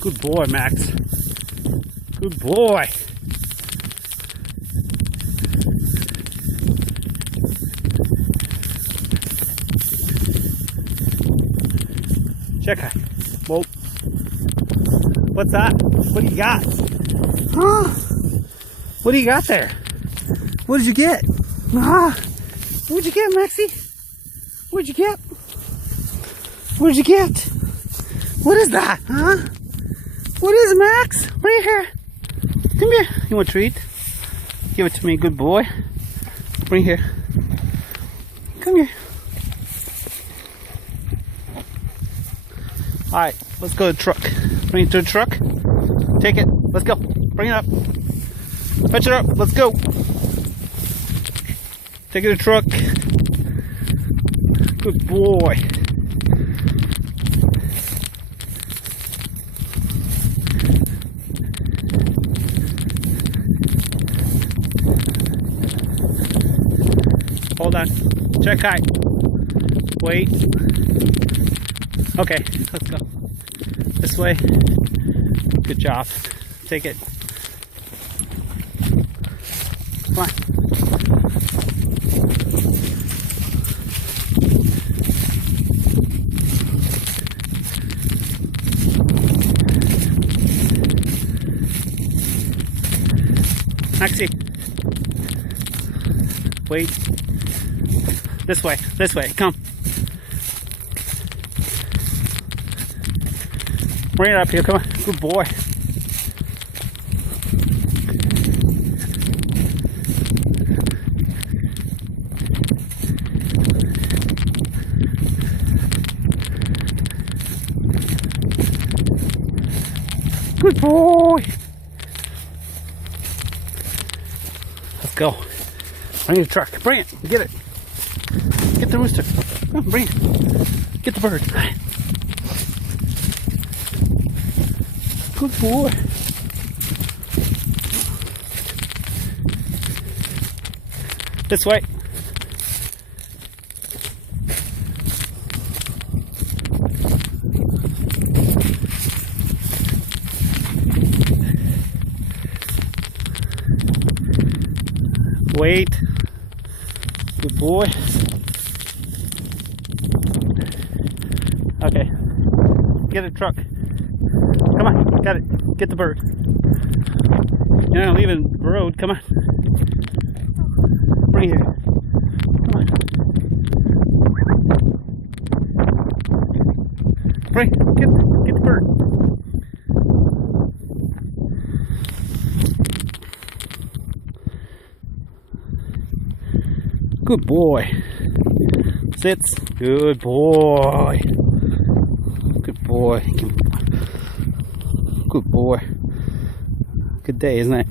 Good boy, Max. Good boy. Check it. Whoa. What's that? What do you got? Huh? What do you got there? What did you get? Huh? What'd you get, Maxie? What'd you get? What'd you get? What is that? Huh? What is it, Max? Right here. Come here. You want a treat? Give it to me, good boy. Bring here. Come here. Alright, let's go to the truck. Bring it to the truck. Take it. Let's go. Bring it up. Fetch it up. Let's go. Take it to the truck. Good boy. Hold on. Check height. Wait. Okay, let's go. This way. Good job. Take it. Come on. Maxie. Wait. This way, come. Bring it up here, come on. Good boy. Good boy. Let's go. Bring the truck. Bring it. Get it. Get the rooster. Come on, bring it. Get the bird. Good boy. This way. Wait. Good boy. Okay. Get a truck. Come on. Got it. Get the bird. You're not leaving the road. Come on. Bring it here. Come on. Bring. Get the bird. Good boy. Sits. Good boy. Good boy. Good boy. Good day, isn't it?